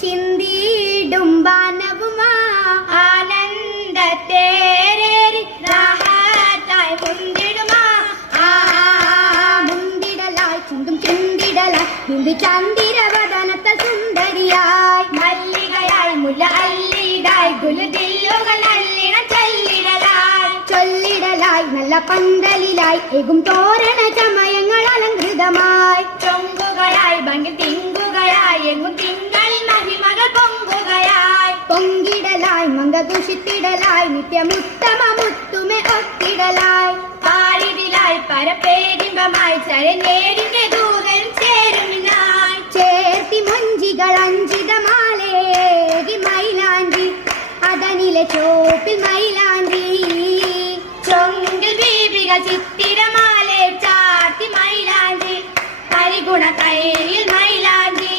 ചിന്തിടും ബാനവുമാ ആനന്ദത്തേരേറി റാഹത്തായി മുന്തിടുമാ മുന്തിടലായി ചിന്തും ചിന്തിടലായി ബിന്ദു ചന്ദിരവദനത്ത സുന്ദരിയായി മല്ലികയായി മുല്ല അല്ലിതായി ഗുലുദില്ലുകൾ അല്ലിണ ചൊല്ലിടലായി നല്ല പന്തലിലായി എകും തോരണ ചമയങ്ങൾ അലങ്കൃതമായി ചൊങ്കുകളായി ഭംഗി തിങ്കുകയായി എങ്ങും തിങ്കളിൽ മഹിമകൾ പൊങ്കിടലായി മംഗദുഷിത്തിടലായി നിത്യമുത്തമ മുത്തുമെ ഒത്തിടലായി പാരിതിലായി പരപേരിമ്പമായി ചരനേരിന്റെ ദൂതരും ചേരുമിനായി ചേർത്തി മൊഞ്ചികൾ അഞ്ചിതമാലേകി മൈലാഞ്ചി അതനിലെ ചോപ്പിൽ മൈലാഞ്ചി ചൊങ്കിൽ ദീപിക ചിത്തിരമാലെ ചാത്തി മൈലാഞ്ചി പരിഗുണ കൈയിൽ മൈലാഞ്ചി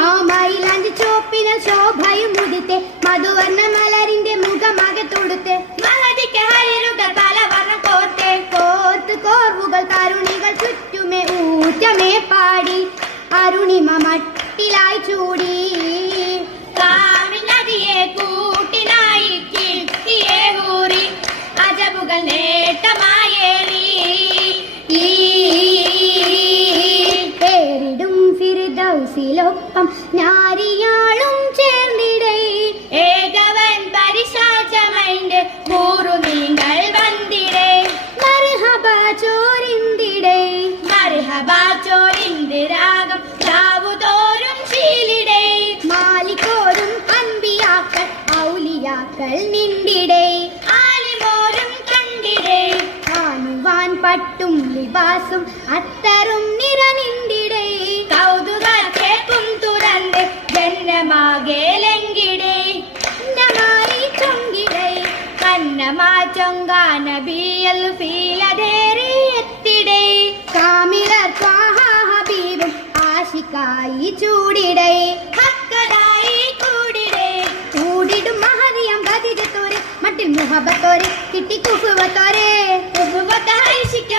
ആ മൈലാഞ്ചി ചോപ്പിന് ശോഭയും മുടിത്തെ മധുവർണ്ണ മലരിന്റെ മുഖമാകെ തൊടുത്തെ മഹതിക്ക് ഹരിരുകൾ പലവർണ്ണം കോർത്ത് കോർവുകൾ തരുണികൾ ചുറ്റുമേ ഊറ്റമേ പാടി അരുണിമ മട്ടിലായി ചൂടി കാമിനദിയെ കൂട്ടിനായി കിട്ടിയേ ഊറി അജബുകൾ നേട്ടമായേറി പേരിടും ഫിർദൗസിലൊപ്പം നാരിയാളും ചേർന്നിടേ ഏകവൻ പരിശാചമൈന്റെ കൂറുനീങ്ങൾ വന്നിടേ മർഹബ ചോരിന്തിടേ രാഗം രാവുതോറും ശീലിടേ മാലിക്കോരും അൻപിയാക്കൾ ഔലിയാക്കൾ നിന്തിടേ ആലിമോരും കണ്ടിടേ കാണുവാൻ പട്ടും ലിബാസും അത്തറും നിറനിന്തിടേ കൗതുക കേൾക്കും തുറന്ന് ജന്മമാകെ ലംഘിടേ നമായി ചൊങ്കിടേ കന്നമാ ചൊങ്കാന ബിയൽ ഫീലതേറി എത്തിടേ കാമിലർ ഹബീബും ആശിക്കായി ചൂടിടേ ഹക്കതായി കൂടിടും മഹദിയം ഗതിജത്തോരെ മട്ടിൽ മുഹബത്തോരെ കിട്ടി കുഫുവത്തോരെ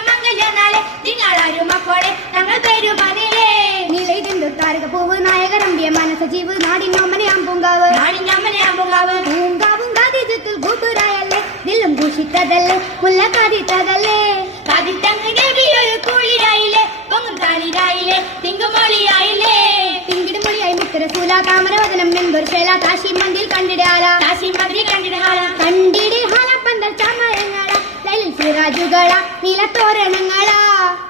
മംഗലനാളെ നിങ്ങളാരും അപ്പോളെ ഞങ്ങൾ പേരുമാനിലേ നിലയിടും താരക പൂവ് നായകരമ്പിയ മനസ്സ ജീവ് നാടിനോമനയാം പൂങ്കാവ് പൂങ്കാവും ഗതിജത്തിൽ ഗുബുരായല്ലേ ദില്ലും ഭൂഷിത്തതല്ലേ മുല്ല കാതിത്തതല്ലേ കാതിത്തങ്ങൊരു കുളിരായില്ലേ പൊങ്ങും താളിരായില്ലേ തിങ്കുമൊളിയായില്ലേ തിങ്കിടുമൊളിയായി മുത്തരസൂല താമരവദനം മെമ്പർ ശേല കാശി മന്ദിൽ കണ്ടിടാല കണ്ടിടേ ഹാല പന്തൽ ചമയങ്ങള ലൈലിൽ സിറാജുകള നീലത്തോരണങ്ങള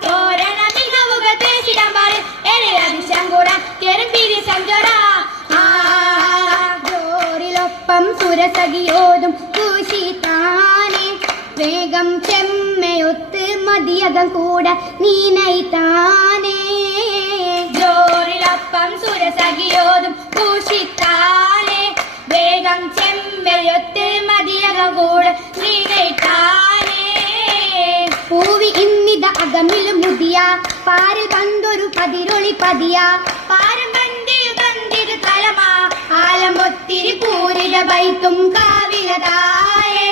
തോരണ മികവുകൾ പേശിടാൻ പാട് ഏറെ അതിശം കൂടാ കേരമ്പീരി സംജോട ജോറിലൊപ്പം സുരസഖിയോതും കൂശിത്താനെ വേഗം ചെമ്മയൊത്ത് മതിയകം കൂട നീനൈത്താനേ ജോറിലൊപ്പം സുരസഖിയോതും കൂശിത്താനെ വേഗം ചെമ്മയൊത്ത് മതിയകം കൂട നീനൈത്താനേ പൂവി ഇന്നിത അകമിലും മുതിയ പാരിൽ പന്തൊരു പതിരൊളി പതിയ പാരം ബന്ധിരു തലമാ ആലമൊത്തിരി പൂരിത ബൈത്തും കാവിലതായേ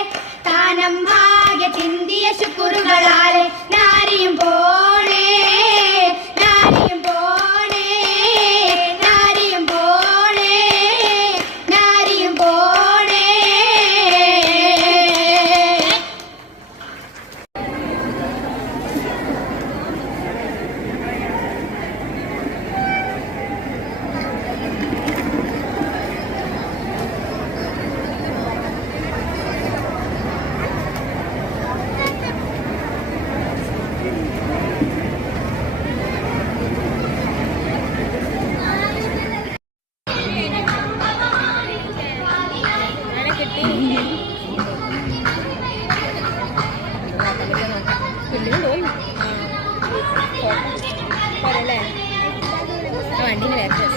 താനം ഭാഗ്യ ചിന്തിയ ശുക്രുകളാലെ നാരിയും പോണേ നാരിയും പോണേ നാരിയും പോണേ നാരിയും പോണേ വണ്ടിന് വരട്ടെ